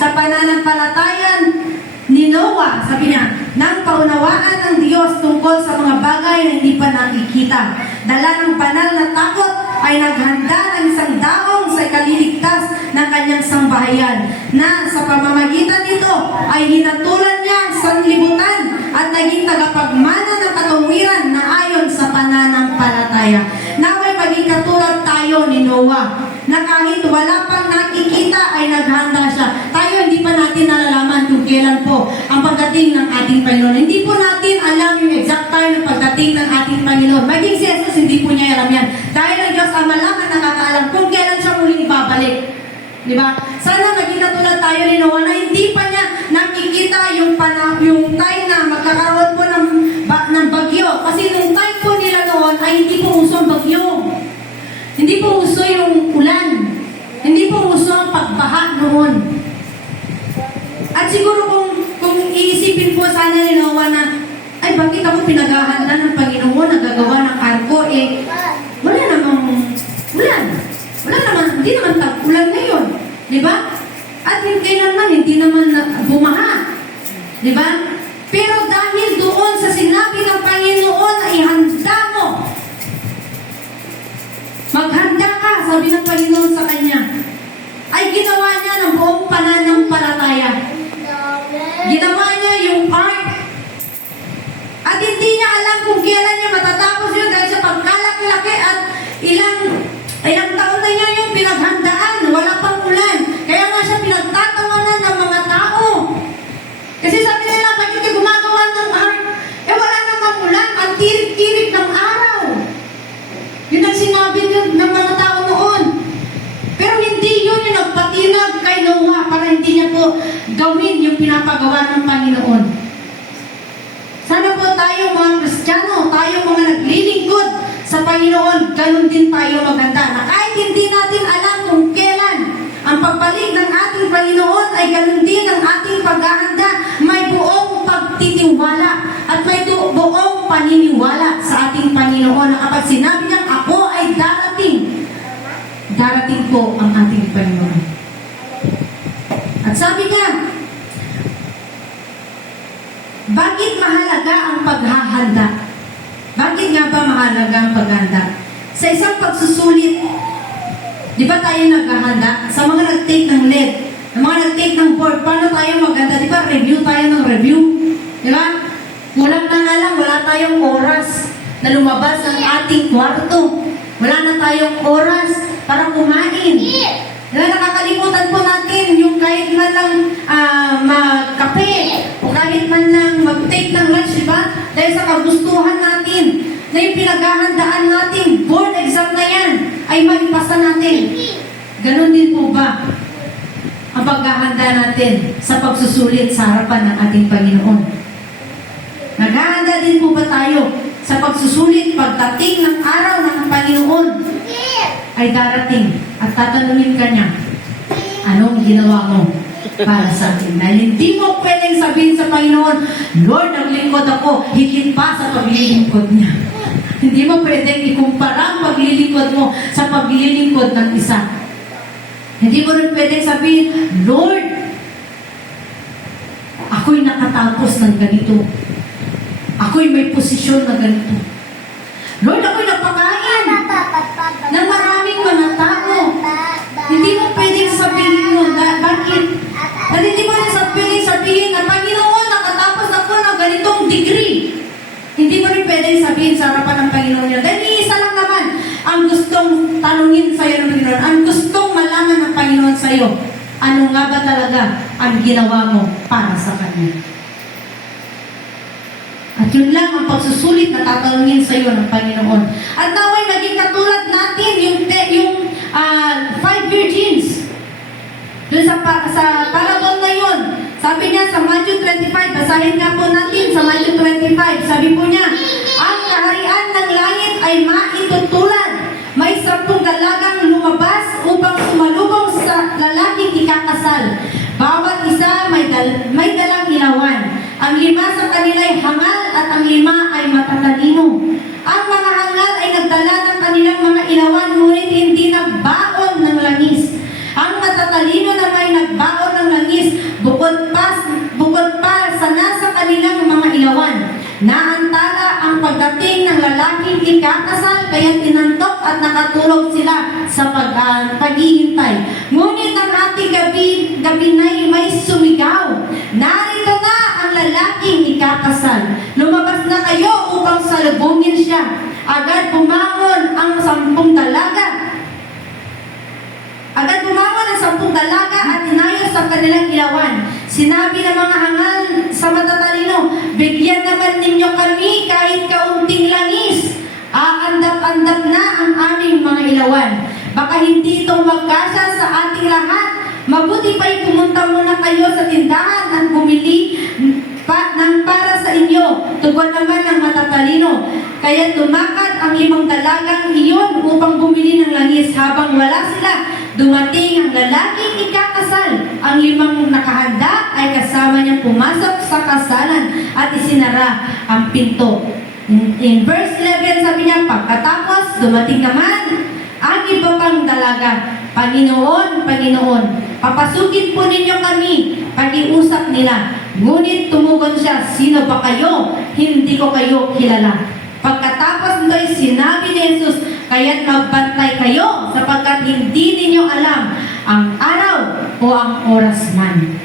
sa pananampalataya ni Noah, sabi niya, nang paunawaan ng Diyos tungkol sa mga bagay na hindi pa nakikita. Dala ng banal na takot ay naghanda ng isang daong sa ikaliligtas ng kanyang sambahayan, na sa pamamagitan nito ay hinatulan niya ang sanlibutan at naging tagapagmana ng katuwiran na ayon sa pananampalataya. Naway maging katulad tayo ni Noah, na kahit wala pang nakikita ay naghanda siya. Tayo hindi pa natin nalalaman kung kailan po ang pagdating ng ating Panginoon. Hindi po natin alam yung exact time ng pagdating ng ating Panginoon. Maging si Jesus, hindi po niya alam yan. Dahil ang Diyos Ama lang ang nakakaalam kung kailan siya muling ibabalik. Di ba? Sana maging katulad tayo ni Noah na hindi pa niya nakikita yung time na magkakaroon po ng bagyo. Kasi nung time po nila noon ay hindi po uso ang bagyo. Hindi po uso yung ulan. Hindi po uso ang pagbaha noon. At siguro kung iisipin po sana ni Noah na, ay bakit ako pinaghahanda ng Panginoon na gagawa ng arko, wala namang ulan. Wala naman, hindi naman tag-ulan ngayon. Di ba? At kailanman, hindi naman bumaha. Di ba? Pero dahil doon sa sinabi ng Panginoon ay handa mo. Maghanda ka, sabi ng Panginoon sa kanya. Ay ginawa niya ng buong pananampalataya. Ginawa niya yung ark. At hindi niya alam kung kailan niya matatapos yun dahil sa pagkalaki-laki at ilang taon na niya yung pinaghandaan. Wala pang ulan. Kaya nga siya pinagtatawanan ng mga tao. Kasi sabi nila, bakit ka gumagawa ng ark? Wala namang ulan. Ang tirik-tirik ng araw. Yun ang sinabi ng mga tao noon. Pero hindi yun yung nagpatinag kay Noah para hindi niya po gawin yung pinapagawa ng Panginoon. Sana po tayo mga Kristiyano, tayo mga naglilingkod sa Panginoon, ganun din tayo maghanda. Na kahit hindi natin alam kung kailan ang pagbalik ng ating Panginoon ay ganun din ang ating paghahanda. May buong pagtitiwala at may buong paniniwala sa ating Panginoon na kapag sinabi niyang ako ay darating po ang ating Panginoon. At sabi niya, bakit mahalaga ang paghahanda? Bakit nga ba mahalaga ang paghahanda? Sa isang pagsusulit, di ba tayo naghahanda? Sa mga nag-take ng lead, sa mga nag-take ng board, paano tayo maghanda? Di ba review tayo ng review? Di ba? Kulang na nga lang, wala tayong oras na lumabas ang ating kwarto. Wala na tayong oras para kumain. Diba, nakakalimutan po natin yung kahit man lang magkape o kahit man lang mag-take ng lunch, diba? Dahil sa kagustuhan natin na yung pinaghahandaan natin, board exam na yan, ay maipasa natin. Ganon din po ba ang paghahanda natin sa pagsusulit sa harapan ng ating Panginoon? Naghahanda din po ba tayo sa pagsusulit pagdating ng araw ng Panginoon ay darating at tatanungin ka niya, anong ginawa mo para sa akin? Dahil hindi mo pwedeng sabihin sa Panginoon, Lord, naglingkod ako, higit pa sa paglilingkod niya. Hindi mo pwedeng ikumpara ang paglilingkod mo sa paglilingkod ng isa. Hindi mo rin pwedeng sabihin, Lord, ako'y nakatapos ng ganito. Ako'y may posisyon na ganito. Lord, ako'y napakain ng maraming mga tao. Hindi mo pwedeng sabihin mo, bakit? At hindi mo rin pwedeng sabihin na, Panginoon, nakatapos ako ng ganitong degree. Hindi mo rin pwedeng sabihin sa harapan ng Panginoon niya. Dahil iisa lang naman ang gustong tanungin sa'yo ng Panginoon. Ang gustong malaman ng Panginoon sa'yo. Ano nga ba talaga ang ginawa mo para sa Kanya? At yun lang ang pagsusulit na tatanungin sa iyo ng Panginoon. At naway maging katulad natin yung 5 virgins. Doon sa parabol na yun. Sabi niya sa Matthew 25, basahin nga po natin sa Matthew 25. Sabi po niya, ang kaharian ng langit ay maitutulan. May 10 dalagang lumabas upang sumalubong sa lalaking ikakasal. Bawat isa may dalang ilawan. Ang 5 sa kanila ay hangal at ang 5 ay matatalino. Ang mga hangal ay nagdala ng kanilang mga ilawan, ngunit hindi nagbaon ng langis. Ang matatalino na may nagbaon ng langis Bukod pa sa nasa kanilang mga ilawan, naantala ang pagdating ng lalaking ikakasal, kaya tinantok at nakatulog sila sa paghihintay. Ngunit ang ating gabi may sumigaw, narito na ang lalaking ikakasal. Lumabas na kayo upang salubungin siya. Agad bumangon ang 10 dalaga. At inayos sa kanilang ilawan. Sinabi ng mga hangal sa matatalino, bigyan naman ninyo kami kahit kaunting langis. Aandap-andap na ang aming mga ilawan. Baka hindi itong magkasya sa ating lahat. Mabuti pa'y pumunta muna kayo sa tindahan at bumili ng para sa inyo. Tugon naman ng matatalino. Kaya tumakad ang 5 dalagang iyon upang bumili ng langis. Habang wala sila, dumating ang lalaking ikakasal. Ang 5 nakahanda ay kasama niyang pumasok sa kasalan at isinara ang pinto. In verse 11 sabi niya, pagkatapos dumating naman ang iba pang dalaga. Panginoon, Panginoon, papasukin po ninyo kami. Pag-iusap nila. Ngunit tumugon siya, sino ba kayo? Hindi ko kayo kilala. Pagkatapos nito ay sinabi ni Jesus, kaya't magbantay kayo sapagkat hindi ninyo alam ang araw o ang oras man.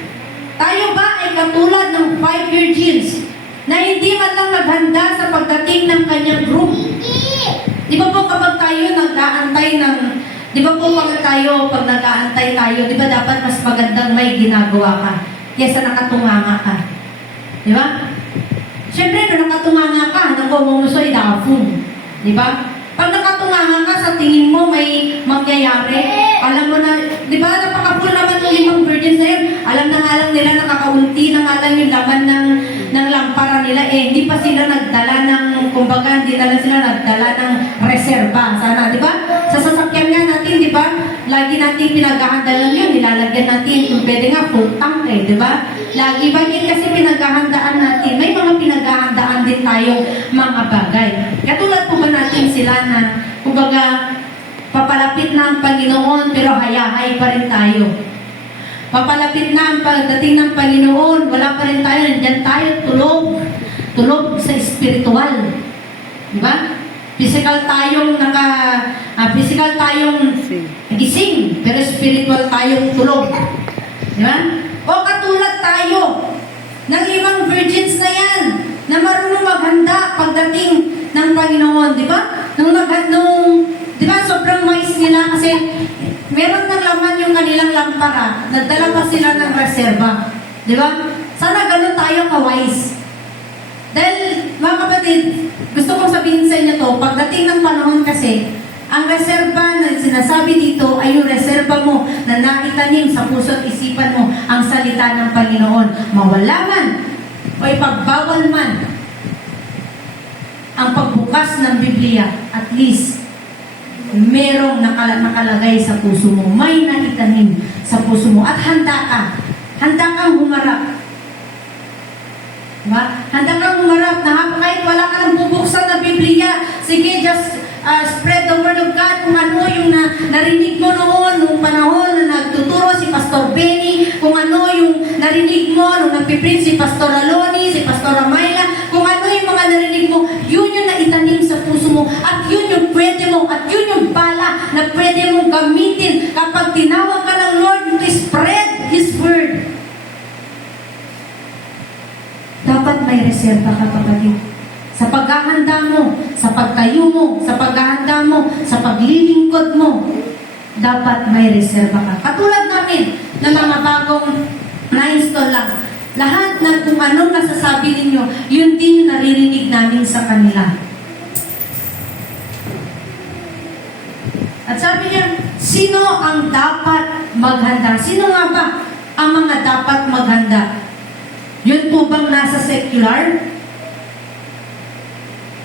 Tayo ba ay katulad ng 5 virgins na hindi man lang naghanda sa pagdating ng kanyang group? Di ba po kapag tayo nag-aantay ng, di ba po pag nag-aantay tayo, di ba dapat mas magandang may ginagawa ka kaysa nakatunganga ka? Di ba? Siyempre, kung nakatunganga ka, nang kumumusoy, dafong. Di ba? Pag nakatunganga ka, sa tingin mo may mangyayari. Alam mo na, di ba, napaka-full naman ng 5 virgins na yun. Alam na nga lang nila, nakakaunti na nga lang yung laman ng lampara nila. Hindi pa sila nagdala ng, kumbaga, hindi na sila nagdala ng reserba. Sana, di ba? Sa sasakyan nga natin, di ba? Lagi natin pinaghahanda lang yun. Nilalagyan natin, kung pwede nga, full tank di ba? Lagi, bakit kasi pinaghahandaan natin? May mga pinaghahandaan din tayong mga bagay. Katulad po ba natin sila na, kumbaga, papalapit na ang Panginoon, pero hayahay pa rin tayo. Papalapit na ang pagdating ng Panginoon, wala pa rin tayo, nandiyan tayo, tulog sa spiritual. Di ba? Physical tayong gising, pero spiritual tayong tulog. Di ba? O katulad tayo ng 5 virgins na yan na marunong maghanda pagdating ng Panginoon, di ba? Di ba, sobrang wise nila kasi meron ng laman yung kanilang lampara, nagdala pa sila ng reserba. Di ba? Sana ganun tayo ka-wise. Dahil, mga kapatid, gusto kong sabihin sa inyo to, pagdating ng panahon kasi, ang reserba na sinasabi dito ay yung reserba mo na naitanim sa puso at isipan mo ang salita ng Panginoon. Mawala man o ipagbawal man ang pagbukas ng Biblia, at least merong nakalagay sa puso mo. May naitanim sa puso mo at handa ka. Handa kang humarap. Diba? Handa kang humarap na kahit wala ka nang bubuksan na Biblia, sige, just spread the word of God. Kung ano yung narinig mo noon, nung panahon na nagtuturo si Pastor Benny, kung ano yung narinig mo nung nagpiprint si Pastor Aloni, si Pastor Amayla, kung ano yung mga narinig mo, yun yung naitanim sa puso mo, at yun yung pwede mo, at yun yung bala na pwede mong gamitin kapag tinawag ka ng Lord to spread His word. Dapat may reserba ka, kapatid. Sa paghahanda mo, sa pagtayo mo, sa paghahanda mo, sa paglilingkod mo, dapat may reserba ka. Katulad namin ng mga bagong na-install lang. Lahat ng kung anong nasasabi ninyo, yun din yung naririnig namin sa kanila. At sabi niya, sino ang dapat maghanda? Sino nga ba ang mga dapat maghanda? Yun po bang nasa secular?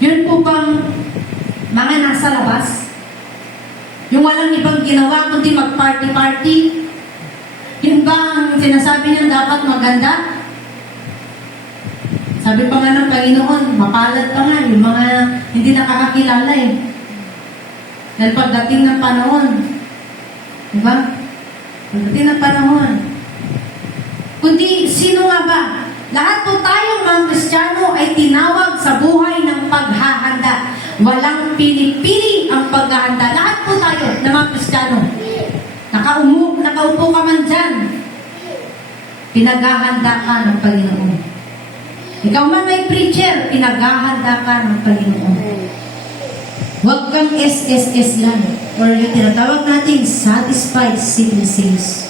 Yun po bang mga nasa labas? Yung walang ibang ginawa kundi mag-party-party? Yun ba ang sinasabi niya dapat maganda? Sabi pa nga ng Panginoon, mapalad pa nga yung mga hindi nakakakilala eh. Dahil pagdating ng panahon, di ba? Pagdating ng panahon, Kundi sino nga ba? Lahat po tayong mga Kristiyano ay tinawag sa buhay ng paghahanda. Walang pili-pili ang paghahanda. Lahat po tayo na mga Kristiyano. Nakaupo ka man dyan. Pinaghahanda ka ng Panginoon. Ikaw man may preacher, pinaghahanda ka ng Panginoon. Huwag kang SSS lang. Or yung tinatawag natin, satisfied citizens.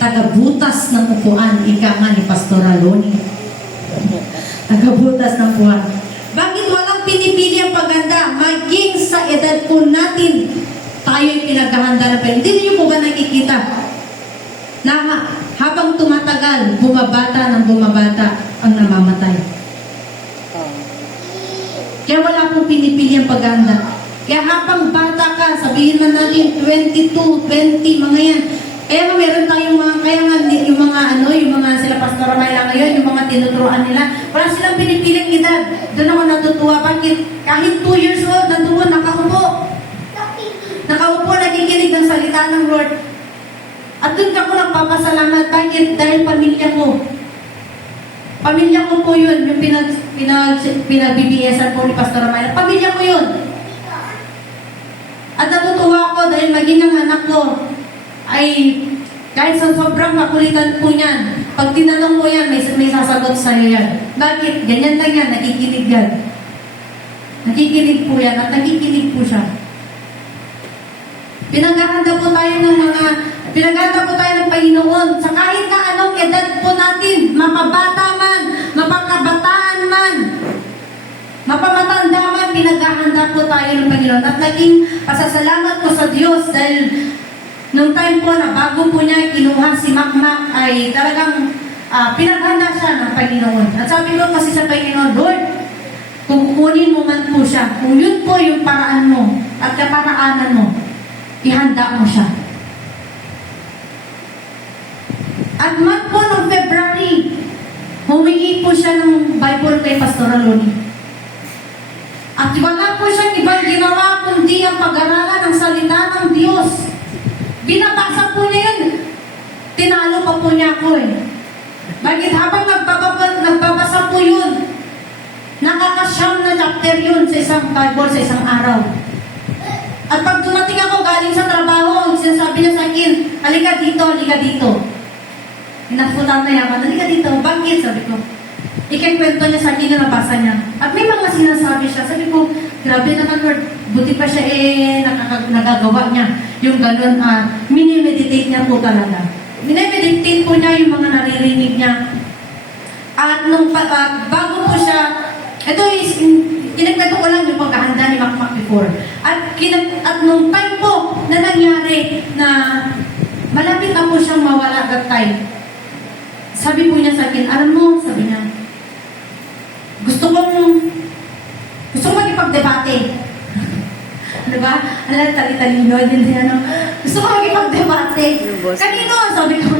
Tagabutas ng upuan, ika nga ni Pastor Aloni. Tagabutas ng upuan. Bakit walang pinipili ang paghanda? Maging sa edad po natin, tayo'y pinaghahanda na pa. Hindi niyo po ba nakikita? Na habang tumatagal, bumabata ng bumabata ang namamatay. Kaya wala pong pinipili ang paghahanda. Kaya habang bata ka, sabihin man natin 22, 20, mga yan. Kaya nga meron tayong mga, kaya nga yung mga sila Pastor Ramayla ngayon, yung mga tinuturuan nila, wala silang pinipiling edad. Doon ako natutuwa. Bakit? Kahit 2 years old, nandoon, nakaupo. Nakaupo, nakikinig ng salita ng Lord. At doon ako nagpapasalamat. Bakit? Dahil pamilya ko. Pamilya ko po yun, yung pinag-BBS-an po ni Pastor Ramayla. Pamilya ko yun. At natutuwa ako dahil maging ang anak ko ay kahit sa sobrang makulitan po niyan, pag tinanong mo yan, may sasagot sa'yo yan. Bakit? Ganyan lang yan, nakikinig yan. Nakikinig po yan at nakikinig po siya. Pinaghahanda po tayo ng Panginoon sa kahit na anong edad po natin, mapabata man, mapakabataan man, mapamatanda man, pinaghahanda po tayo ng Panginoon. At naging pasasalamat ko sa Diyos dahil nung time po na bago po niya kinuha si Makmak ay talagang pinaghanda siya ng Panginoon. At sabi ko kasi sa Panginoon, Lord, kung kukunin mo man po siya, kung yun po yung paraan mo at kaparaanan mo, ihanda mo siya. At month po ng February, humingi po siya ng Bible kay Pastor Aloni. At wala po siyang ibang ginawa kundi ang pag-aralan ng salita ng Diyos. Binabasa po niya yun. Tinalo pa po niya ako eh. Bakit habang nagbabasa po yun, nakakasyam na chapter yun sa isang Bible, sa isang araw. At pag dumating ako galing sa trabaho, sinasabi niya sa akin, halika dito. Inafutan na yaman, halika dito. Bakit? Sabi ko. Ikikwento niya sa akin na nabasa niya. At may mga sinasabi siya. Sabi ko, grabe naman Lord, buti pa siya nagagawa niya. Yung ganun, minimeditate niya po talaga. Minimeditate po niya yung mga naririnig niya. At nung bago po siya, ito is, kinagkato ko lang yung paghahanda ni Makmak before. At nung time po na nangyari na malapit na po siyang mawala that time, sabi po niya sa akin, alam mo, sabi niya, gusto kong magipagdebate. Ano ba? Alam, tali-talino din siya, no? Gusto ko magipagdebate. Kanino? Sabi ko,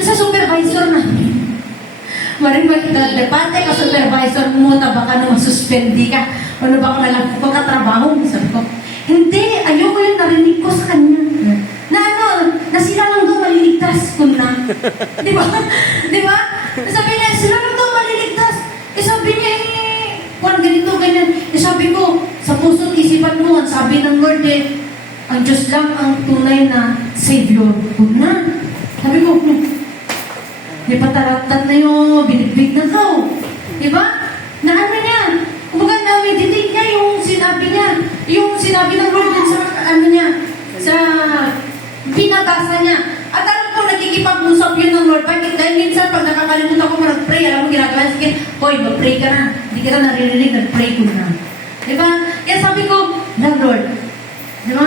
sa supervisor namin. Maring magdebate ka supervisor mo, baka na masuspendi ka. Ano ba ka nalang pagkatrabaho? Sabi ko, hindi, ayoko yung narinig ko sa kanya. Na sila lang daw maliligtas ko na. Di ba? Sabi niya, sila lang daw maliligtas. Sabi niya, kung ganito, ganyan. Sabi ko, sa puso't isipan mo, sabi ng Lord ang Diyos lang ang tunay na Savior. Huwag na. Sabi ko, may pataratat na yung binibig na daw. Di ba? Na ano niya? Kumbaga na-meditate niya yung sinabi niya. Yung sinabi ng Lord sa ano niya. Sa pinabasa niya. At alam ko, nakikipag-usap yun ng Lord. Bakit? Dahil minsan, pag nakakalimutan ko mag-pray, alam mo, ginagawa niya, hoy, mag-pray ka na. Hindi ka na naririnig, nag-pray ko na. Diba? Kaya sabi ko, na Lord, diba?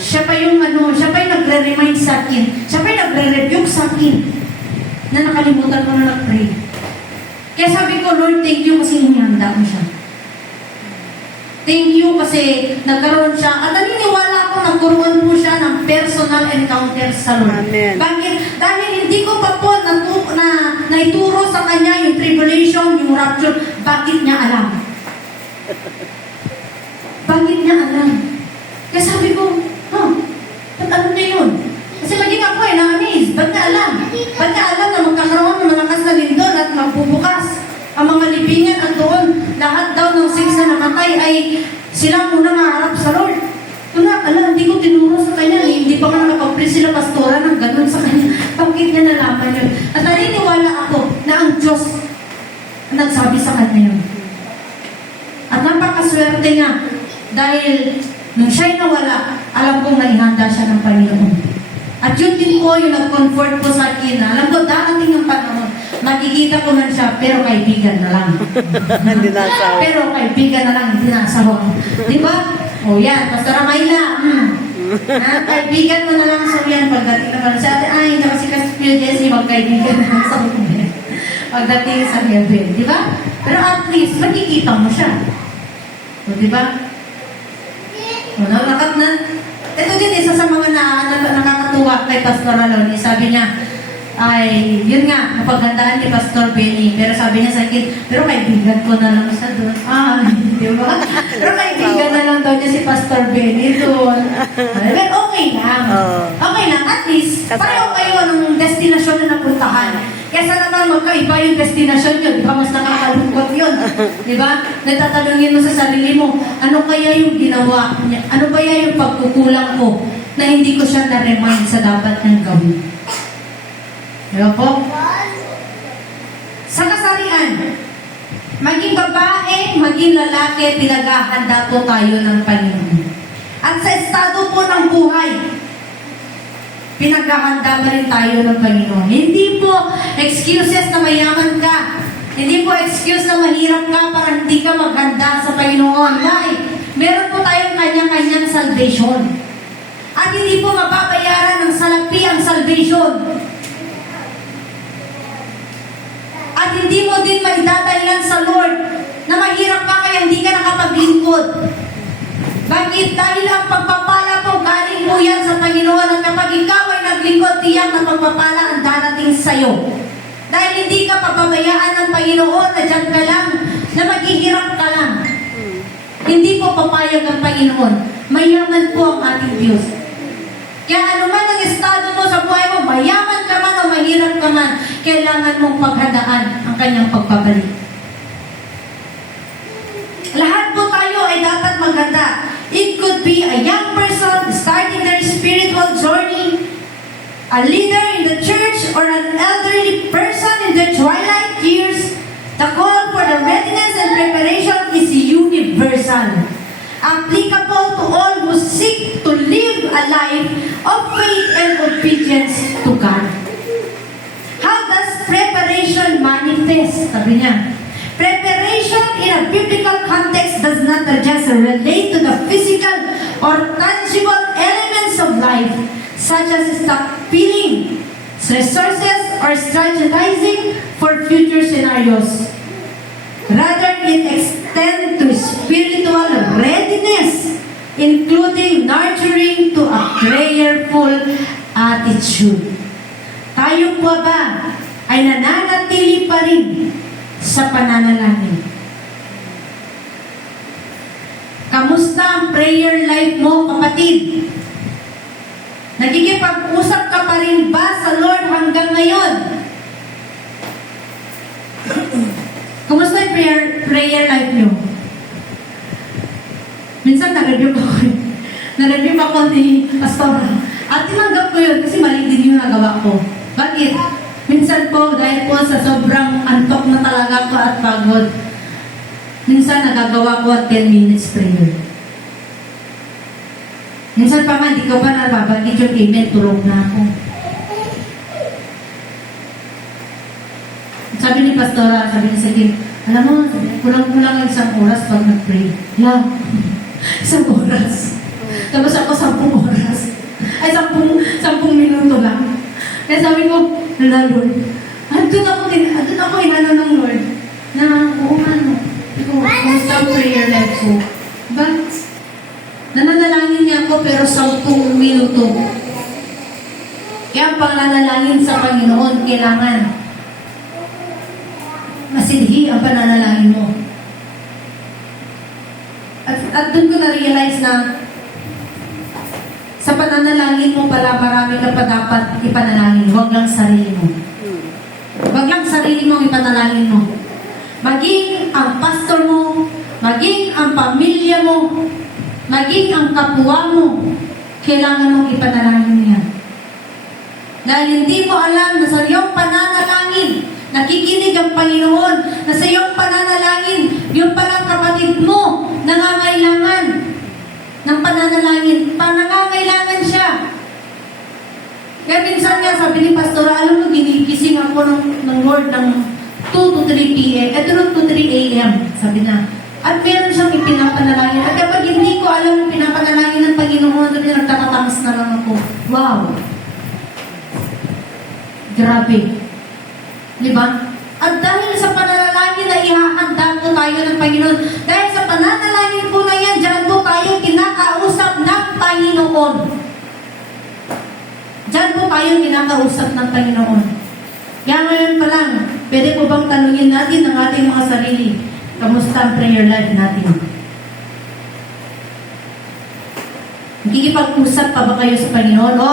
Siya pa yung nagre-remind sa akin. Siya pa yung nagre-rebuke sa akin na nakalimutan ko na nag-pray. Kaya sabi ko, Lord, thank you kasi hinihanda mo siya. Thank you kasi nagkaroon siya. At naniniwala ako nagkaroon po siya ng personal encounter sa Lord. Amen. Bakit? Dahil hindi ko pa po naituro sa kanya yung tribulation, yung rapture. Bakit niya alam? Bakit niya alam? Kaya sabi ko, ba't ano niya yun? Kasi lagi ako na-amaze. Ba't niya alam? Ba't niya alam na magkakaroon Ang mga libingan at doon, lahat daw ng 6 na namatay ay sila muna maharap sa Lord. Hindi ko tinuro sa kanya, hindi pa nga nakapag-pray sila pastora ng ganun sa kanya. Bakit niya nalaman yun? At naniniwala ako na ang Diyos ang nagsabi sa kanya yun. At napakaswerte niya dahil nung siya'y nawala, alam kong naihanda siya ng Panginoon. At yun din po yung nag-comfort po sa akin na alam ko darating ang panahon, makikita ko man siya, pero kaibigan na lang. Hindi na asawa. Pero kaibigan na lang, hindi na asawa. Di ba? O yan, Pastor Mayla. Kaibigan mo na lang sa yan pagdating naman sa atin. Ay, hindi kasi Kuya Jesse, magkaibigan na lang sa akin. Pagdating sa heaven. Di ba? Pero at least, makikita mo siya. O, di ba? O, ito din, isa sa mga nakakatuwa kay Pastor Alon, sabi niya, ay, yun nga, napaghandaan ni Pastor Benny. Pero sabi niya sa akin, pero kaibigan ko na lang sa doon. Di ba? Pero kaibigan na lang daw niya si Pastor Benny doon. Pero okay lang. Okay lang. At least, pareho kayo ng destinasyon na napuntahan. Kesa naman magkaiba yung destinasyon yun. Di ba? Mas nakakalungkot yun. Di ba? Natatanungin mo sa sarili mo, ano kaya yung ginawa niya? Ano kaya yung pagkukulang ko na hindi ko siya na-remind sa dapat niyang gawin? Diba po? Sa kasarian, maging babae, maging lalaki, pinaghahanda po tayo ng Panginoon. At sa estado po ng buhay, pinaghahanda pa rin tayo ng Panginoon. Hindi po excuses na mayaman ka. Hindi po excuse na mahirap ka para hindi ka maghanda sa Panginoon. Why? Meron po tayong kanya-kanyang salvation. At hindi po mababayaran ng salapi ang salvation. At hindi mo din maidadahilan sa Lord na mahirap ka kaya hindi ka nakapaglingkod. Bakit? Dahil ang pagpapala po, galing po yan sa Panginoon at kapag ikaw ay naglingkod, tiyak na pagpapala ang darating sa'yo. Dahil hindi ka papabayaan ng Panginoon na dyan ka lang, na maghihirap ka lang. Hindi po papayag ang Panginoon. Mayaman po ang ating Diyos. Kaya anuman ang estado mo sa buhay mo, mayaman ka man o mahirap ka man, kailangan mong paghandaan ang kanyang pagpabalik. Lahat po tayo ay dapat maghanda. It could be a young person starting their spiritual journey, a leader in the church, or an elderly person in their twilight years. The call for the readiness and preparation is universal, applicable to all who seek to live a life of faith and obedience to God. How does preparation manifest? Sabi niya, preparation in a biblical context does not just relate to the physical or tangible elements of life, such as stockpiling resources or strategizing for future scenarios. Rather, it extends to spiritual readiness, including nurturing to a prayerful attitude. Tayo po ba ay nananatili pa rin sa pananalangin? Kamusta ang prayer life mo, kapatid? Nagkikipag-usap ka pa rin ba sa Lord hanggang ngayon? Kumusta yung prayer life nyo? Minsan na-review ko. Na-review ako ni Pastor. At tinanggap ko yun kasi mali din yung nagawa ko. Bakit? Minsan po, dahil po sa sobrang antok na talaga ko at pagod, minsan nagagawa ko at 10 minutes prayer. Minsan pa nga, di ko pa nababanggit yung amen, tulog na ako. Sabi ni Pastora, sabi niya sa akin, alam mo, kulang-kulang ang isang oras pag nag-pray. Yeah. Isang oras. Tapos ako 10 oras. Ay, 10 minuto lang. Kaya sabi ko, Lord, andun ako inano ng Lord, na, oo ano, kumusta ang prayer life ko. But, nananalangin niya ako pero 10 minuto. Kaya ang pananalangin sa Panginoon, kailangan masidhi ang pananalangin mo. At doon ko na-realize na sa pananalangin mo pala marami ka pa dapat ipanalangin. Huwag lang sarili mo. Huwag lang sarili mo ipanalangin mo. maging ang pastor mo, maging ang pamilya mo, maging ang kapwa mo, kailangan mong ipanalangin yan. Dahil hindi mo alam na sa iyong pananalangin, nakikinig ang Panginoon, na sa iyong pananalangin, yung palang kapatid mo, nangangailangan ng pananalangin, nangangailangan siya. Kaya minsan nga, sabi ni Pastor, alam mo, ginigising ako ng Lord ng 2 to 3 p.m. Ito ng 2 to 3 a.m. Sabi na. At meron siyang ipinapanalangin. At kapag hindi ko alam yung pinapanalangin ng Panginoon, sabi niya, nagtatatangas na lang ako. Wow! Grabe. Di ba? At dahil sa pananalangin na ihahanda po tayo ng Panginoon, dahil sa pananalangin po na yan, dyan po tayo kinakausap ng Panginoon. Diyan po tayo kinakausap ng Panginoon. Kaya ngayon pa lang, pwede po bang tanungin natin ang ating mga sarili, kamusta ang prayer life natin? Nakikipag-usap pa ba kayo sa Panginoon? O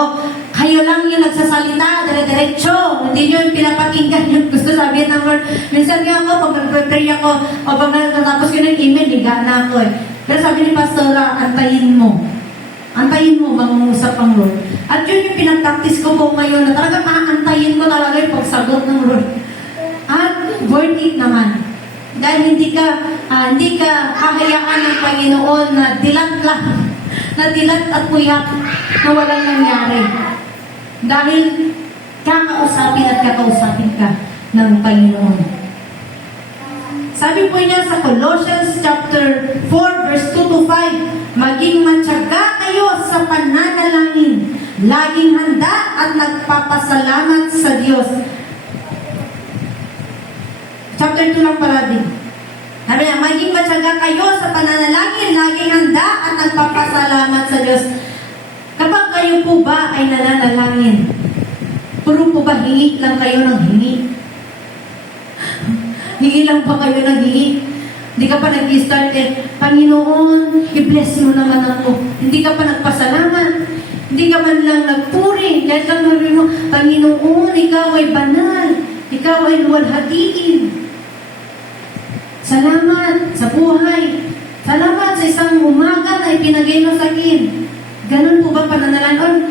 kayo lang yung nagsasalita, dire-diretso, hindi nyo yung pinapakinggan yung gusto sabihin ng Lord. Minsan nga ako, pag nag-pray ako, o pag natapos ko ng email, higa na ako eh. Pero sabi ni Pastora, antayin mo. Antayin mo, mangungusap ang Lord. At yun yung pinag-practice ko po ngayon, na talagang aantayin ko talaga yung pagsagot ng Lord. At worth it naman. Dahil hindi ka hahayaan ng Panginoon na dilat lang, na dilat at puyat na walang nangyari. Dahil kakausapin at kakausapin ka ng Panginoon. Sabi po niya sa Colossians chapter 4 verse 2 to 5, maging matyaga kayo sa pananalangin, laging handa at nagpapasalamat sa Diyos. Chapter 2 lang pala din. Sabi niya, maging matyaga kayo sa pananalangin, laging handa at nagpapasalamat sa Diyos. Kapag kayo po ba ay nananalangin, puro po ba hingi lang kayo ng hingi? Hingi lang pa kayo ng hingi? Hindi ka pa nag-start Panginoon, i-bless mo naman ako. Hindi ka pa nagpasalamat. Hindi ka man lang nagpuri. Dahil lang nabi mo, Panginoon, ikaw ay banal. Ikaw ay luwalhatiin. Salamat sa buhay. Salamat sa isang umaga na ipinagay mo sa akin. Ganun po ba pananalan?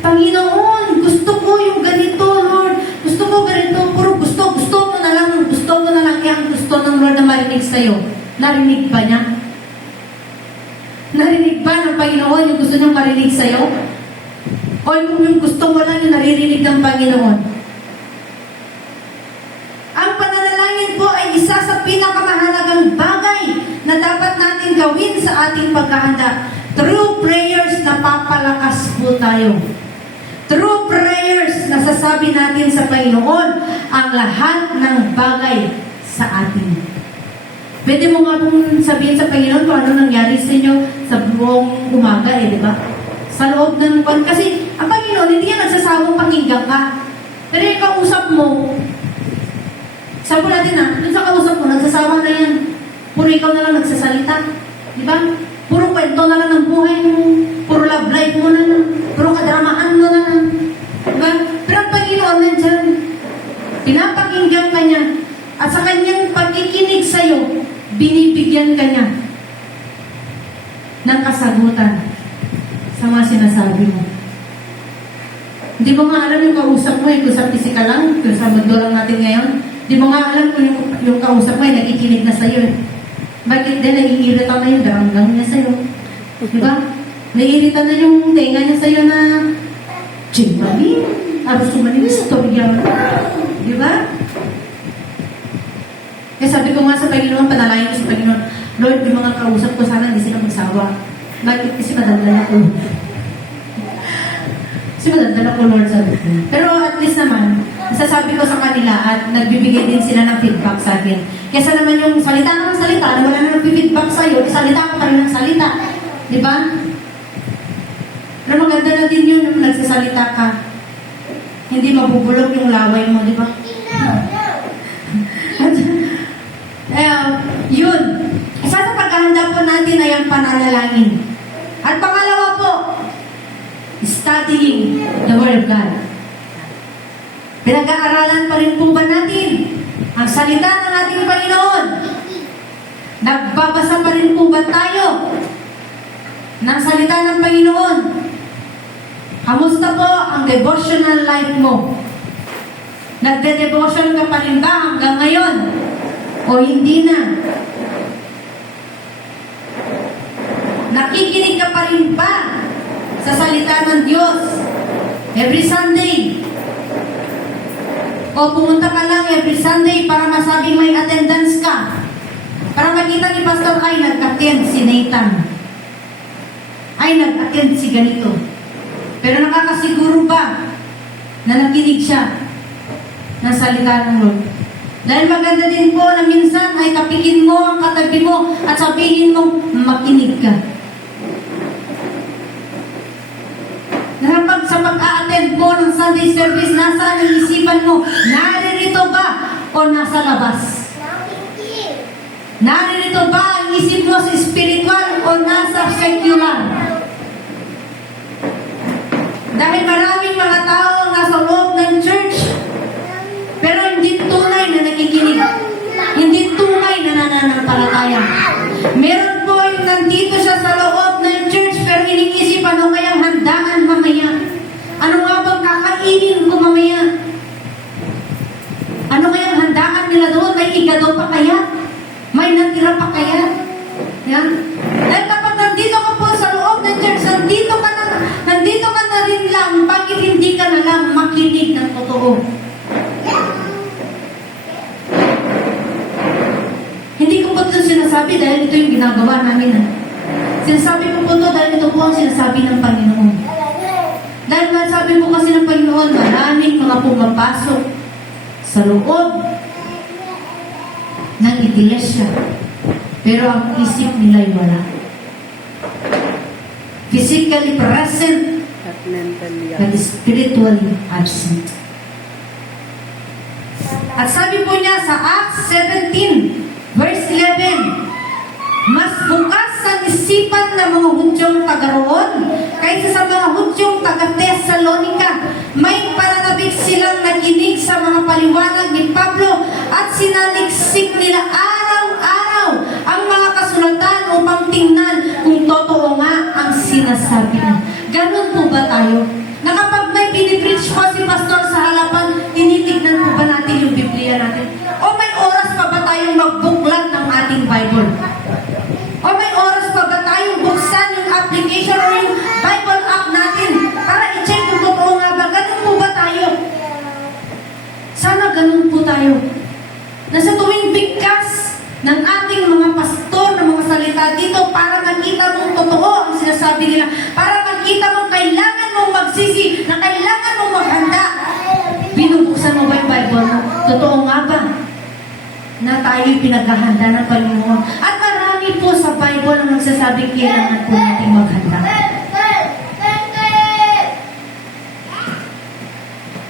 Panginoon, gusto ko yung ganito, Lord. Gusto ko ganito. Puro gusto mo na lang. Gusto mo na lang yung gusto ng Lord na marinig sa'yo. Narinig ba niya? Narinig ba ng Panginoon yung gusto niyang marinig sa'yo? O yung gusto mo lang yung naririnig ng Panginoon? Ang pananalangin po ay isa sa pinakamahalagang bagay na dapat natin gawin sa ating paghahanda. Through prayers, napapalakas po tayo. Through prayers, nasasabi natin sa Panginoon ang lahat ng bagay sa atin. Pwede mo nga pong sabihin sa Panginoon kung ano nangyari sa inyo sa buong umaga, di ba? Sa loob ng buwan. Kasi ang Panginoon, hindi yan nagsasawang pakinggan ka. Pero yung kausap mo, sabi natin dun sa kausap mo, nagsasawa na yan. Puro ikaw na lang nagsasalita. Di ba? Puro kwento na lang ng buhay mo. Puro love life mo na lang. Puro kadramahan mo na lang. Diba? Pero ang Panginoon nandyan. Pinapakinggan ka niya. At sa kanyang pagkikinig sa'yo, binibigyan ka niya ng kasagutan sa mga sinasabi mo. Hindi mo nga alam yung kausap mo, kung sa physical lang, kung sa mundo lang natin ngayon. Hindi mo nga alam kung yung kausap mo ay nakikinig na sa'yo. Bakit din nag-iirita na yung daranggang niya sa'yo? Diba? Naiirita na yung tenga niya sa'yo na Jimali, aros sumanin yung storya mo. Diba? Kaya sabi ko nga sa Panginoon, panalayan ko sa Panginoon, Lord, yung mga kausap ko, sana hindi sila magsawa. Bakit? Kasi madaldala ko. Kasi madaldala ko, Lord, sabi ko. Pero at least naman, nasasabi ko sa kanila at nagbibigay din sila ng feedback sa akin. Kesa naman yung salita ng salita, na wala na nag-feedback sa'yo, salita ka pa rin ng salita. Di ba? Pero maganda na din yun yung nagsasalita ka. Hindi mabubulog yung laway mo, di ba? Yun. Isa sa paghahanda po natin ay ang pananalangin. At pangalawa po, studying the Word of God. Pinag-aaralan pa rin po ba natin ang salita ng ating Panginoon? Nagbabasa pa rin po ba tayo ng salita ng Panginoon? Kamusta po ang devotional life mo? Nagde-devotion ka pa rin ba hanggang ngayon? O hindi na? Nakikinig ka pa rin ba sa salita ng Diyos every Sunday? O pumunta ka lang every Sunday para masabing may attendance ka? Para makita ni Pastor, ay nag-attend si Nathan. Ay nag-attend si ganito. Pero nakakasiguro ba na nakinig siya ng salita ng Lord? Dahil maganda din po na minsan ay kapikin mo ang katabi mo at sabihin mong makinig ka. Sa pag-a-attend mo ng Sunday service, nasa ang isipan mo? Naririto ba o nasa labas? Naririto ba ang isip mo sa spiritual o nasa secular? Dahil maraming mga tao ang nasa loob ng church, pero hindi tunay na nakikinig. Hindi tunay na nananampalataya. Meron po yung nandito siya sa loob ng church, pero iniisip ano kayang handaan mamaya? Ano nga bang kakainin ko mamaya? Ano kayang handaan nila doon? May igado pa kaya? May natira pa kaya? Yan. Dahil kapag nandito ka po sa loob ng church, nandito ka na rin lang, bakit hindi ka na lang makinig ng totoo? Hindi ko po ito sinasabi dahil ito yung ginagawa namin. Sinasabi ko po ito dahil ito po ang sinasabi ng Panginoon. Dahil masabi po kasi ng Panginoon, maraming mga pumapasok sa loob ng iglesia. Pero ang isip nila'y wala. Physically present, but spiritually absent. At sabi po niya sa Acts 17, verse 11, mas bukas ang isipan ng mga Hudyong taga-roon kaysa sa mga Hudyong taga-Thessalonica. May pananabik silang nakinig sa mga paliwanag ni Pablo at sinaliksik nila araw-araw ang mga kasulatan upang tingnan kung totoo nga ang sinasabi niya. Ganun po ba tayo? Na kapag may pinipreach po si Pastor sa harapan, tinitignan po ba natin yung Biblia natin? O may oras pa ba tayong magbuklat ng ating Bible? O may oras pa ba tayong buksan yung application o yung Bible app natin para i-check kung totoo nga ba? Ganun po ba tayo? Sana ganun po tayo. Nasa tuwing bigkas ng ating mga pastor, ng mga salita dito para makita mong totoo ang sinasabi nila. Para makita mong kailangan mong magsisi, na kailangan mong maghanda. Binubuksan mo ba yung Bible mo? Totoo nga ba na tayo'y pinaghahanda ng Panginoon? At marami po sa Bible ang nagsasabing kailangan po natin maghanda.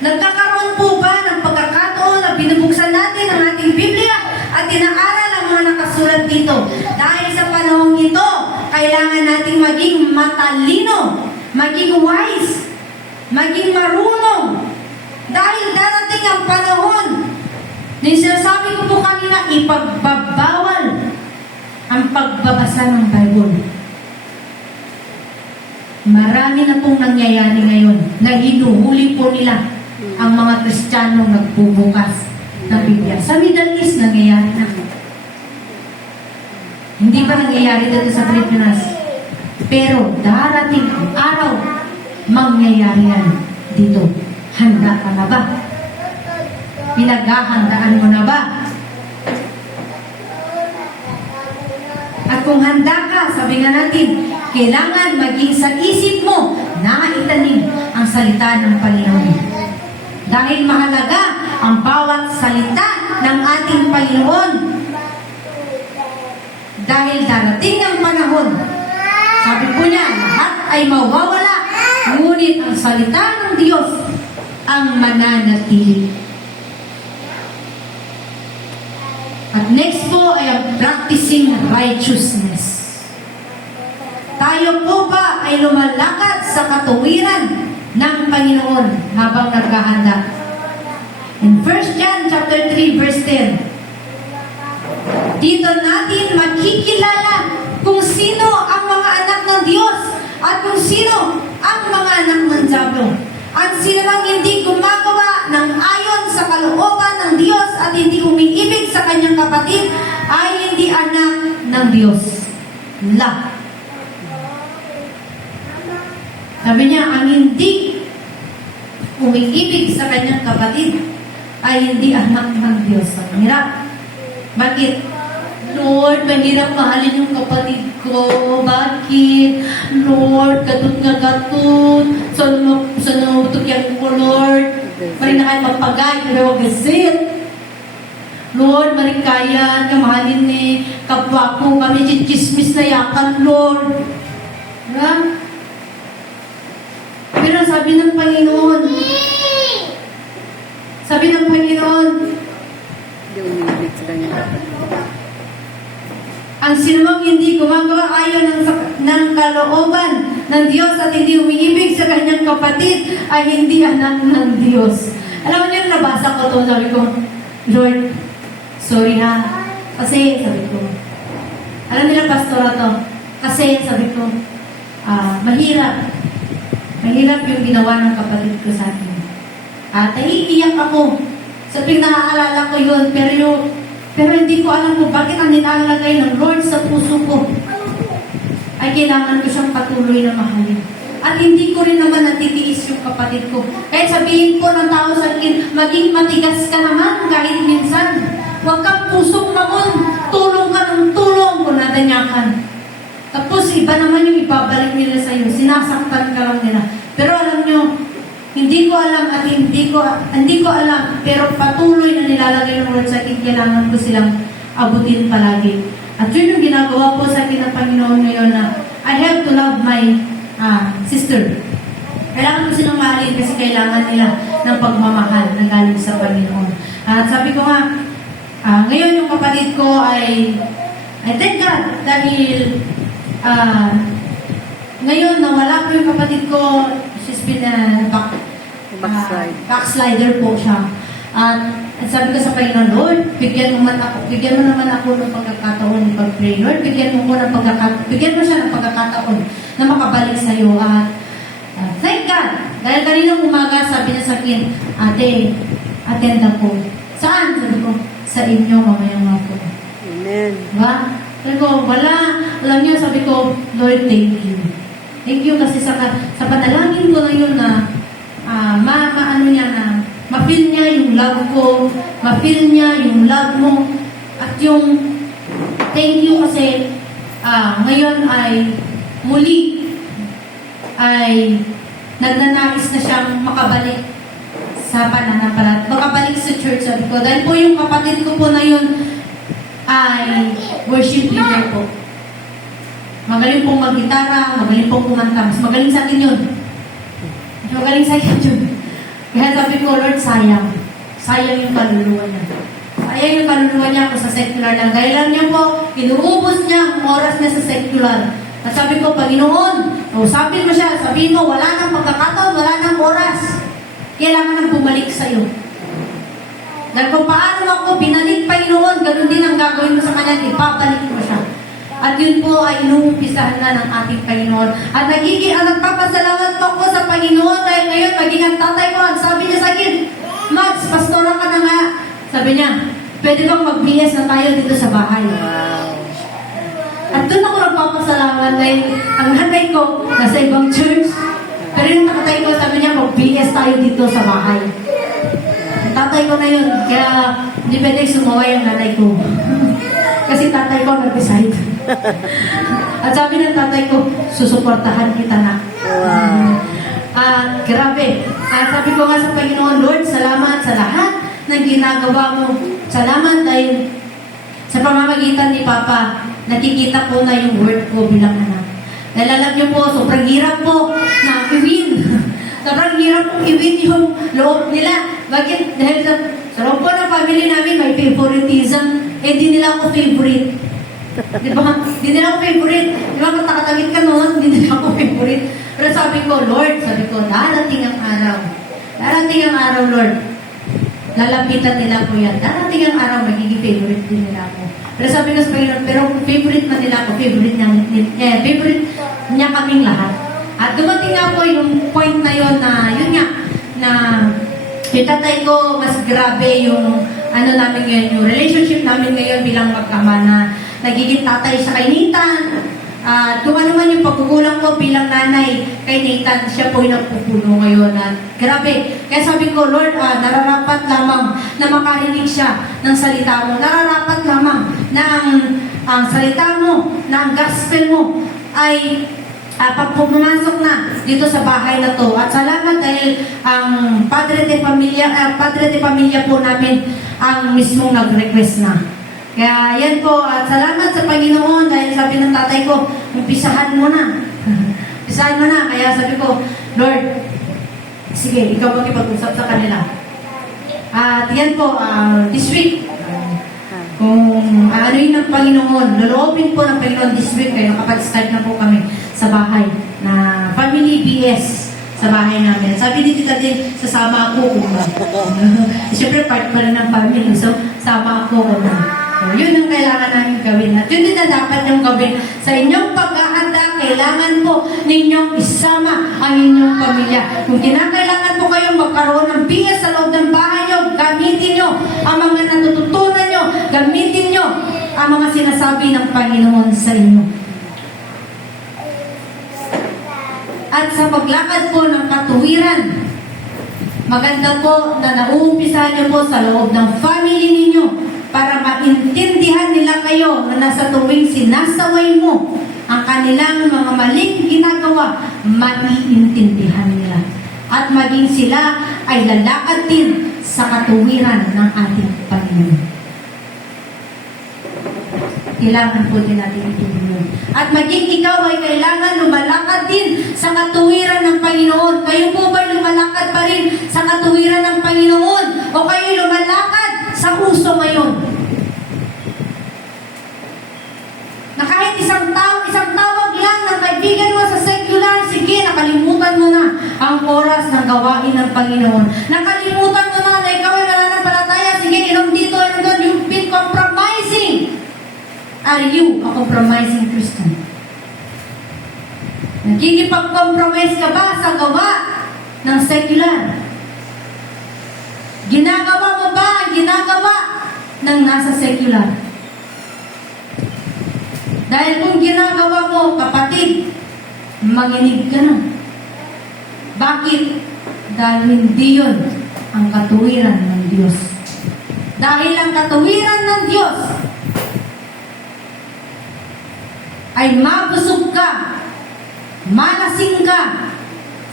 Nagkakaroon po ba ng pagkakataon na binubuksan natin ang ating Biblia at inaaral ang mga nakasulat dito? Dahil sa panahon ito, kailangan nating maging matalino, maging wise, maging marunong. Dahil darating ang panahon, din sinasabi ko po kanina, ipagbabawal ang pagbabasa ng Bible. Marami na pong nangyayari ngayon na hinuhuli po nila ang mga Kristiyanong nagbubukas ng Biblia. Sa Middle East, nangyayari na. Hindi pa nangyayari dito sa Pilipinas. Pero darating ang araw, mangyayari yan dito. Handa ka na ba? Pinaghahandaan mo na ba? At kung handa ka, sabi nga natin, kailangan maging sa isip mo na itanim ang salita ng Panginoon. Dahil mahalaga ang bawat salita ng ating Panginoon. Dahil darating ang panahon, sabi po niya, lahat ay mawawala, ngunit ang salita ng Diyos ang mananatili. At next po ay ang practicing righteousness. Tayo po ba ay lumalakad sa katuwiran ng Panginoon habang naghahanda? In 1 John chapter 3 verse 10, dito natin makikita at hindi umiibig sa kanyang kapatid ay hindi anak ng Diyos. La. Sabi niya, ang hindi umiibig sa kanyang kapatid ay hindi anak ng Diyos. Ang hirap. Bakit? Lord, mahirap mahalin yung kapatid ko. Bakit? Lord, katut nga katut. Saan namutok yan ko, Lord? Mari na kayo magpagay, pero visit. Lord, mari kaya ka mahalin ni kapwa ko. Kami chismis na yakan, Lord. Diba? Pero sabi ng Panginoon, Hindi umiibig sa kanyang kapatid. ang sinumang hindi gumagawa ayon ng kalooban ng Diyos at hindi umiibig sa kanyang kapatid ay hindi anak ng Diyos. Alam mo niyo, nabasa ko to, sabi ko, Lord, sorry ha. Kasi, sabi ko, alam nila pastora to, kasi, sabi ko, mahirap. Mahirap yung ginawa ng kapatid ko sa akin. At naiiyak ako. Sabi, naaalala ko yun, pero hindi ko alam kung bakit ang nilalagay ng Lord sa puso ko ay kailangan ko siyang patuloy na mahalin. At hindi ko rin naman natitiis yung kapatid ko. Kahit sabihin po ng tao sa akin, maging matigas ka naman kahit minsan. Huwag kang pusok naman. Tulong ka ng tulong kung nadanyakan. Tapos iba naman yung ibabalik nila sa iyo. Sinasaktan ka lang nila. Pero alam nyo, hindi ko alam at hindi ko alam, pero patuloy na nilalagay ng Lord sa akin, kailangan ko silang abutin palagi. At yun yung ginagawa po sa akin ng Panginoon ngayon na I have to love my sister. Kailangan ko silang mahalin kasi kailangan nila ng pagmamahal na galing sa Panginoon. At sabi ko nga, ngayon yung kapatid ko ay thank God dahil ngayon nawala po yung kapatid ko. She's been backslider po siya. At sabi ko sa Panginoon, Lord, bigyan mo naman ako ng pagkakataon pag-pray. Lord, bigyan mo siya ng pagkakataon na makabalik sa iyo. At thank God, dahil kaninang umaga sabi niya sa akin, ate, attend ako. Saan? Sabi ko, sa inyo mamayang ako. Amen. Diba? Sabi ko, alam niya, sabi ko, Lord, thank you. Thank you kasi sa panalangin ko ngayon na ma-feel niya yung love ko, ma-feel niya yung love mo, at yung thank you kasi ngayon ay muli ay nagnanais na siyang makabalik sa pananampalat, makabalik sa church. Sabi ko, dahil po yung kapatid ko po na yun ay worship leader po. Magaling pong mag-gitara, magaling pong kumanta. Mas magaling sa akin yun. Mas magaling sa akin yun. Kaya sabi ko, Lord, sayang. Sayang yung kaluluwa niya. Sayang yung kaluluwa niya kung sa secular lang. Dahil lang niya po, inuubos niya ang oras niya sa secular. At sabi ko, Panginoon, usapin mo siya, sabihin mo, wala nang pagkakataon, wala nang oras. Kailangan nang bumalik sa iyo. Dahil kung paano ako binalik, Panginoon, ganun din ang gagawin mo sa kanya, ipabalik mo siya. At yun po ay inuumpisahan na ng ating Panginoon. At nagpapasalamat po ako sa Panginoon dahil ngayon maging ang tatay ko. Ang sabi niya sa akin, Max, pastora ka na nga. Sabi niya, pwede bang mag-BS na tayo dito sa bahay? Wow. At doon ako nagpapasalamat dahil ang nanay ko nasa ibang church. Pero yung tatay ko, sabi niya, mag-BS tayo dito sa bahay. Ang tatay ko na yun, kaya hindi pwede sumaway ang nanay ko. Kasi tatay ko nag-decide. At sabi ng tatay ko, susuportahan kita na. Wow. Grabe. Sabi ko nga sa Panginoon, Lord, salamat sa lahat ng ginagawa mo. Salamat dahil sa pamamagitan ni Papa, nakikita ko na yung word ko bilang anak. Dahil alam niyo po, sobrang hirap po na i-win. Sobrang hirap po i-win yung loob nila. Bakit? Dahil sa loob po ng family namin, may favoritism. Di nila ako favorite. Di ba? Di nila ako favorite. Di ba? Kung nakatagit ka noon, di nila ako favorite. Pero sabi ko, Lord, darating ang araw. Darating ang araw, Lord. Lalapitan nila po yan. Darating ang araw, magiging favorite din nila ako. Pero sabi ko sa Panginoon, pero favorite man nila ako, favorite niya kaming lahat. At dumating nga po yung point na yun nga, na Yung tatay ko, mas grabe yung ano namin ngayon, yung relationship namin ngayon bilang magkama na nagiging tatay sa kay Nathan. Kung ano man yung pagkukulang ko bilang nanay kay Nathan, siya po yung nagpupuno ngayon. At grabe. Kaya sabi ko, Lord, nararapat lamang na makarinig siya ng salita mo. Nararapat lamang na ang salita mo, na ang gospel mo ay pag pumasok na dito sa bahay na to. At salamat dahil ang Padre de Familia po namin ang mismong nag-request na. Kaya yan po, at salamat sa Panginoon dahil sabi ng tatay ko, umpisahan mo na. Umpisahan mo na. Kaya sabi ko, Lord, sige, ikaw makipag-usap sa kanila. At yan po, this week, kung ano yun ng Panginoon, loloobin po ng Panginoon this week, kaya nakapag-start na po kami sa bahay na family BS sa bahay namin. Sabi ni Tita din, sasama ako kung siyempre part pa rin ng family, so sama ako kung so, yun ang kailangan namin gawin. At yun din na dapat yung gawin. Sa inyong paghahanda, kailangan po ninyong isama ang inyong pamilya. Kung kinakailangan po kayong magkaroon ng BS sa loob ng bahay nyo, gamitin nyo ang mga natututunan nyo, gamitin nyo ang mga sinasabi ng Panginoon sa inyo. At sa paglakad po ng katuwiran, maganda po na nauumpisahan nyo po sa loob ng family ninyo para maintindihan nila kayo na nasa tuwing sinasaway mo ang kanilang mga maling ginagawa, maiintindihan nila. At maging sila ay lalakad din sa katuwiran ng ating Panginoon. Kailangan po din natin itindihan. At maging ikaw ay kailangan lumalakad din sa katuwiran ng Panginoon. Kayo po ba lumalakad pa rin sa katuwiran ng Panginoon? O kayo lumalakad sa uso ngayon? Na kahit isang tawag lang ng kaibigan mo sa secular, sige, nakalimutan mo na ang oras ng gawain ng Panginoon. Nakalimutan mo na na ikaw ay nananampalataya, sige, inom dito, inom doon, you've been compromising. Are you a compromising Christian? Nagkikipag-compromise ka ba sa gawa ng secular? Ginagawa mo ba ang ginagawa ng nasa secular? Dahil kung ginagawa mo, kapatid, manginig ka na. Bakit? Dahil hindi yun ang katuwiran ng Diyos. Dahil ang katuwiran ng Diyos ay mabusog ka, malasing ka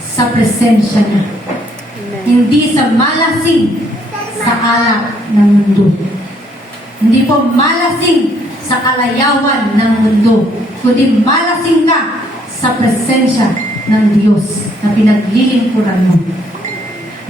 sa presensya niya. Amen. Hindi sa malasing sa alak ng mundo. Hindi po malasing sa kalayawan ng mundo, kundi malasing ka sa presensya ng Diyos na pinaglilingkuran mo.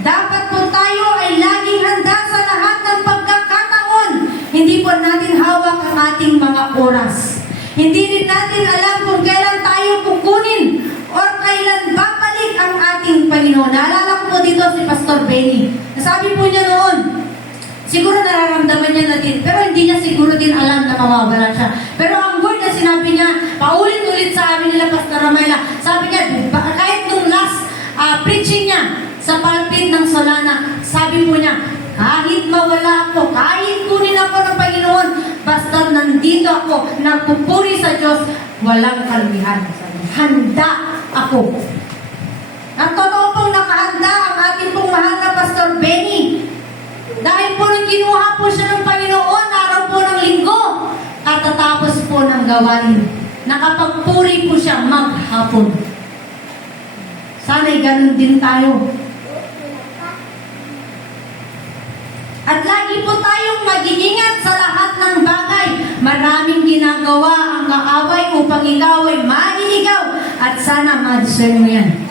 Dapat po tayo ay laging handa sa lahat ng pagkakataon. Hindi po natin hawak ang ating mga oras. Hindi rin natin alam kung kailan tayo kukunin o kailan babalik ang ating Panginoon. Naalala ko po dito si Pastor Benny. Nasabi po niya noon, siguro nararamdaman niya na din, pero hindi niya siguro din alam na mawawala siya. Pero ang word na sinabi niya, paulit-ulit sa amin nila Pastor Ramayla, sabi niya, kahit nung last preaching niya sa pulpit ng Solana, sabi po niya, kahit mawala ako, kahit kunin ako ng Panginoon, basta nandito ako, nagpupuri sa Diyos, walang kalubihan. Handa ako. At totoo pong nakahanda ang ating pong mahal na Pastor Benny. Dahil po nang kinuha po siya ng Panginoon, araw po ng linggo, katatapos po ng gawain. Nakapagpuri po siya maghapon. Sana'y ganun din tayo. At lagi po tayong mag-iingat sa lahat ng bagay. Maraming ginagawa ang kaaway upang ikaw ay mailigaw at sana ma-discern mo yan.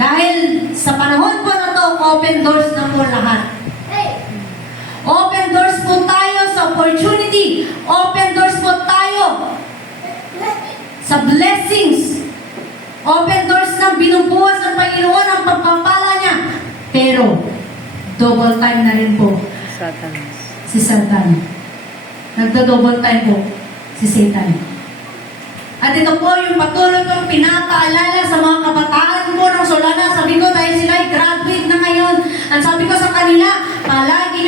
Dahil sa panahon po na to, open doors na po lahat. Open doors po tayo sa opportunity. Open doors po tayo sa blessings. Open doors na binubuhas ng Panginoon ang pagpapala niya. Pero, double time na rin po Satan. si Satan. Nagdo-double time po si Satan. At ito po yung patuloy kong pinapaalala sa mga kabataan po ng Solana. Sabi ko, dahil sila ay graduate na ngayon, ang sabi ko sa kanila, palagi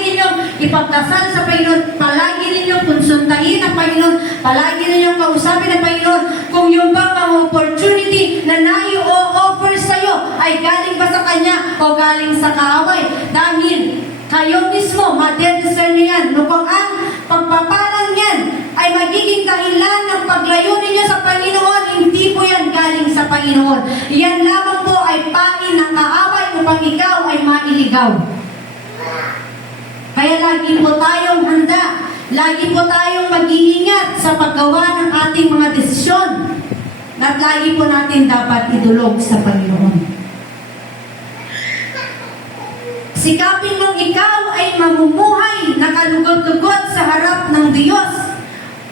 ninyong ipagdasal sa Panginoon, palagi ninyong konsultahin ang Panginoon, palagi ninyong kausapin ang Panginoon kung yung bang mga opportunity na nai-o-offer sa'yo ay galing ba sa Kanya o galing sa kaaway. Dahil kayo mismo, madediscern niyo yan. Kung ang pagpapalang yan ay magiging dahilan ng paglayo ninyo sa Panginoon, hindi po yan galing sa Panginoon. Yan lamang po ay pain ng kaaway upang ikaw ay mailigaw. Kaya lagi po tayong handa, lagi po tayong mag-iingat sa paggawa ng ating mga desisyon. At lagi po natin dapat idulog sa Panginoon. Sikapin mong ikaw ay mamumuhay na kalugod-lugod sa harap ng Diyos.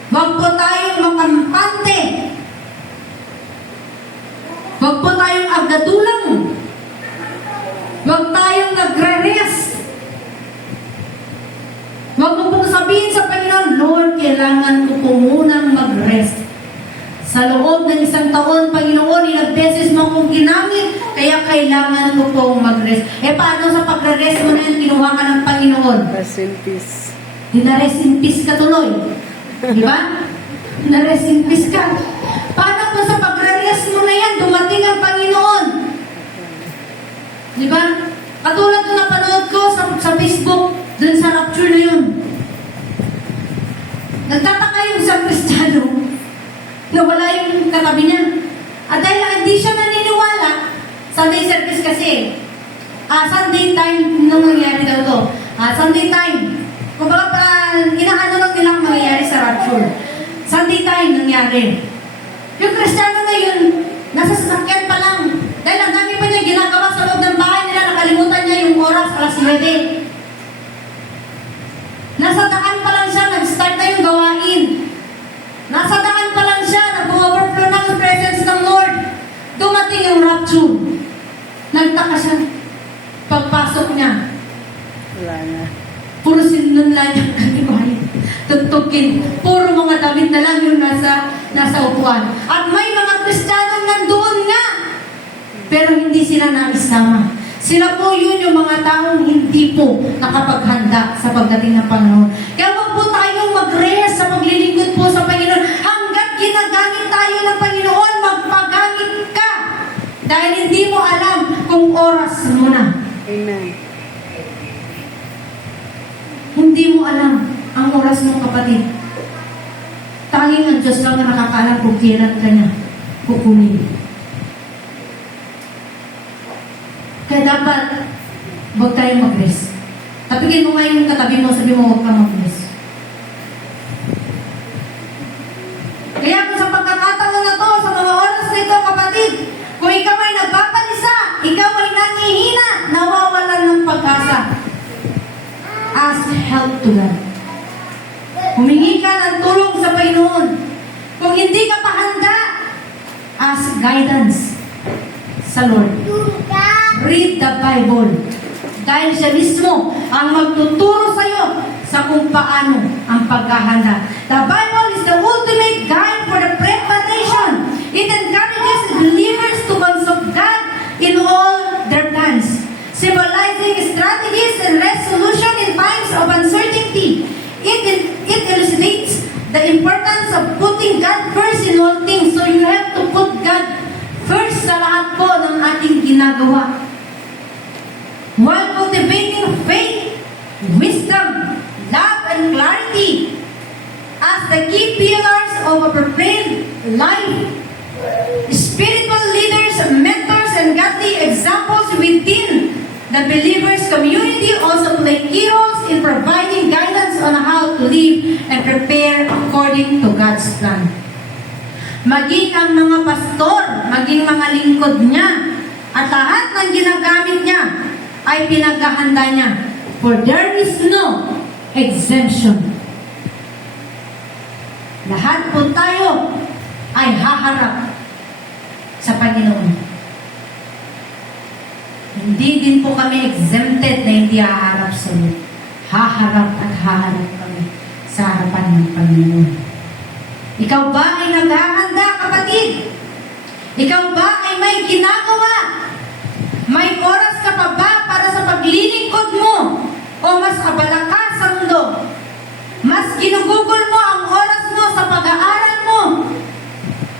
Huwag po tayong makampante. Huwag po tayong agadulang. Huwag tayong nagre-rest. Huwag mo pong sabihin sa Panginoon, Lord, kailangan ko po munang mag-rest. Sa loob ng isang taon, Panginoon, ilang beses mo akong ginamit, kaya kailangan ko pong mag-rest. Paano sa pagre-rest mo na yan, kinuha ka ng Panginoon? Rest in peace. Dina-rest in peace ka tuloy. Di ba? Na-rest in peace ka. Paano po sa pagre-rest mo na yan, dumating ang Panginoon? Di ba? Katulad ko napanood ko sa Facebook, dun sa rapture na yun. Nagtataka yung isang Kristiyano na wala yung katabi niya. At dahil hindi siya naniniwala, Sunday service kasi, Sunday time nung nangyari daw to. Sunday time. Kung baka inaano lang nilang mangyayari sa rapture. Sunday time nangyari. Yung Kristiyano na yun, nasa sasakyan pa lang. Dahil ang dami pa niya ginagawa sa loob ng bahay nila, nakalimutan niya yung oras, alas 9. Nasa daan pa lang siya, nag-start na yung gawain. Nasa daan pa lang siya, nag-overflow na ang presence ng Lord. Dumating yung rapture. Nagtaka siya. Pagpasok niya, Wala na. puro sinunlan yung katibayan. Tutukin. Puro mga damit na lang yung nasa upuan. At may mga Kristiyanong nandoon nga. Pero hindi sila naisama. Sila po yun yung mga taong hindi po nakapaghanda sa pagdating ng Panginoon. Kaya huwag po tayong mag-rest sa paglilingkod po sa Panginoon. Hanggat ginagamit tayo ng Panginoon, magpagamit ka. Dahil hindi mo alam kung oras mo na. Amen. Hindi mo alam ang oras mo, kapatid. Tanging ang Diyos lang na nakakaalam kung kailan ka niya kukunin. Kaya dapat, huwag tayong mag-rest. Tapigin mo nga yung katabi mo, sabi mo, huwag kang mag-rest. Kaya kung sa pagkakataon na to, sa mga oras na ito, kapatid, kung ikaw ay nagpapalisa, ikaw ay nangihina, nawawalan ng pag-asa. Ask help to God. Humingi ka ng tulong sa Panginoon. Kung hindi ka pa handa, ask guidance sa Lord. Read the Bible. Dahil siya mismo ang magtuturo sa iyo sa kung paano ang paghahanda. The Bible is the ultimate guide for the preparation. It encourages believers to consult God in all their plans, symbolizing strategies and resolution in times of uncertainty. It elucidates the importance of putting God first in all things. So you have to put God first sa lahat po ng ating ginagawa. While cultivating faith, wisdom, love, and clarity as the key pillars of a prepared life. Spiritual leaders, mentors, and godly examples within the believers' community also play key roles in providing guidance on how to live and prepare according to God's plan. Maging ang mga pastor, maging mga lingkod niya, at lahat ng ginagamit niya ay pinaghahanda niya. For there is no exemption. Lahat po tayo ay haharap sa Panginoon. Hindi din po kami exempted na hindi haharap sa Lord. Haharap at haharap kami sa harapan ng Panginoon. Ikaw ba ay naghahanda, kapatid? Ikaw ba ay may ginagawa? May oras ka pa ba para sa paglilingkod mo? O mas abala ka sa mundo? Mas ginugugol mo ang oras mo sa pag-aaral mo?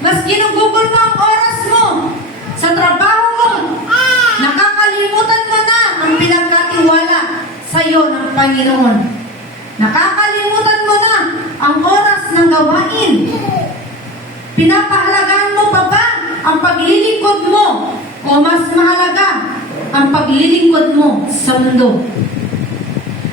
Mas ginugugol mo ang oras mo sa trabaho mo? Nakakalimutan mo na ang pinagkatiwala sa iyo ng Panginoon. Nakakalimutan mo na ang oras ng gawain. Pinapahalagahan mo pa ba ang paglilingkod mo o mas mahalaga ang paglilingkod mo sa mundo?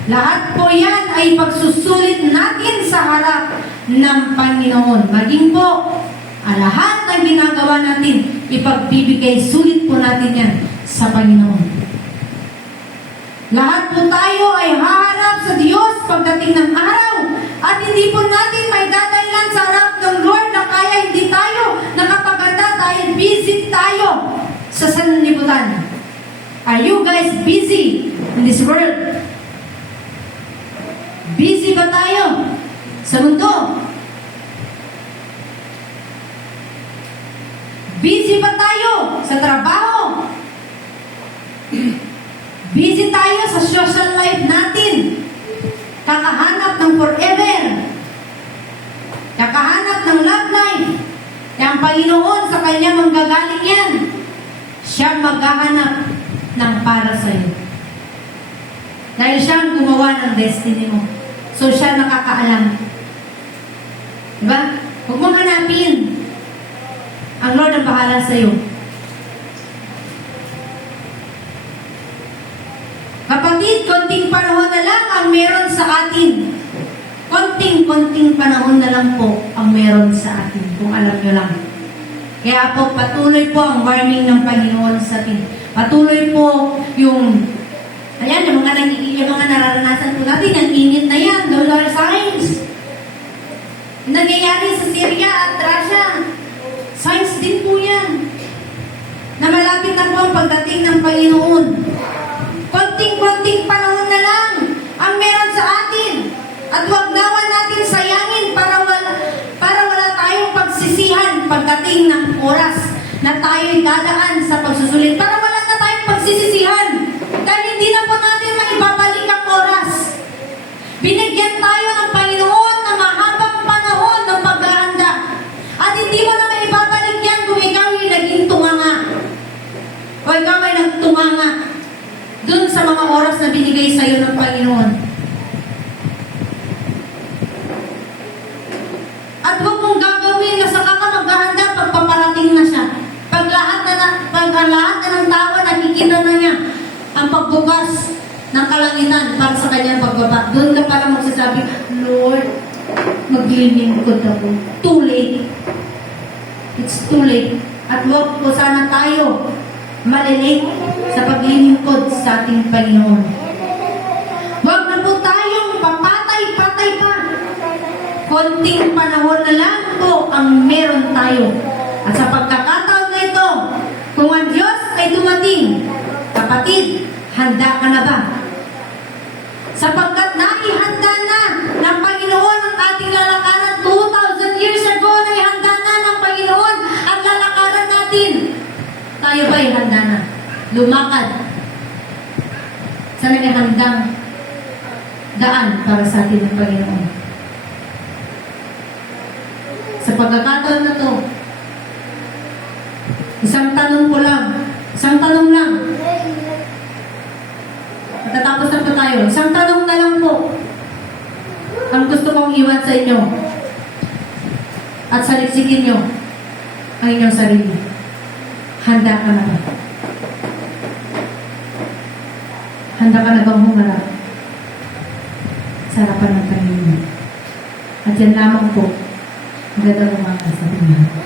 Lahat po yan ay pagsusulit natin sa harap ng Panginoon. Maging po, ang lahat ng ginagawa natin, ipagbibigay sulit po natin yan sa Panginoon. Lahat po tayo ay haharap sa Diyos pagdating ng araw at hindi po natin may dadailan sa harap ng Lord na kaya hindi tayo nakapaganda dahil busy tayo sa sanlibutan. Are you guys busy in this world? Busy ba tayo sa mundo? Busy ba tayo sa trabaho? Busy tayo sa social life natin. Kakahanap ng forever. Kakahanap ng love life. Ang Panginoon sa Kanya manggagaling yan. Siya maghahanap ng para sa iyo. Dahil siya ang gumawa ng destiny mo. So siya nakakaalam. Diba? Huwag mong hanapin. Ang Lord ang bahala sa iyo. Kapatid, konting panahon na lang ang meron sa atin. Konting panahon na lang po ang meron sa atin, kung alam nyo lang. Kaya po, patuloy po ang warning ng Panginoon sa atin. Patuloy po yung, ayan, yung mga nararanasan po natin, ang init na yan, those are signs. Nangyayari sa Syria at Russia, signs din po yan. Na malapit na po ang pagdating ng Panginoon. Konting panahon na lang ang meron sa atin. At huwag naman natin sayangin para wala tayong pagsisihan pagdating ng oras na tayo'y dadaan sa pagsusulit. Para wala na tayong pagsisisihan. Dahil hindi na po natin maibabalik ang oras. Binigyan tayo ng Panginoon na mahabang panahon ng paghahanda. At hindi mo na maibabalik yan kung ikaw ay naging tunganga. O ikaw ay nagtunganga dun sa mga oras na binigay sa iyo ng Panginoon. At huwag mong gagawin na saka ka maghahanda pag paparating na siya. Pag lahat na ng tao nakikita na niya ang pagbukas ng kalangitan para sa kanyang pagbaba. Doon ka para magsasabi, Lord, maglilingkod ako. Too late. It's too late. At huwag po sana tayo malilate sa paglilingkod sa ating Panginoon. Huwag na po tayong papatay-patay pa. Konting panahon na lang po ang meron tayo. At sa pagkakataon na ito, kung ang Diyos ay dumating, kapatid, handa ka na ba? Sapagkat naihanda na ng Panginoon ang ating lalakaran 2,000 years ago, naihanda na ng Panginoon ang lalakaran natin. Tayo ba'y handa na? Lumakad sa naghahandang daan para sa atin ng Panginoon. Sa pagkakataon na to, isang tanong lang. Matatapos na po tayo. Isang tanong na lang po ang gusto kong iwan sa inyo at saliksikin nyo ang inyong sarili. Handa ka na ba? Handa ka na bang humarap sa harapan ng Panginoon? At yan lamang po, magandang umaga sa inyo.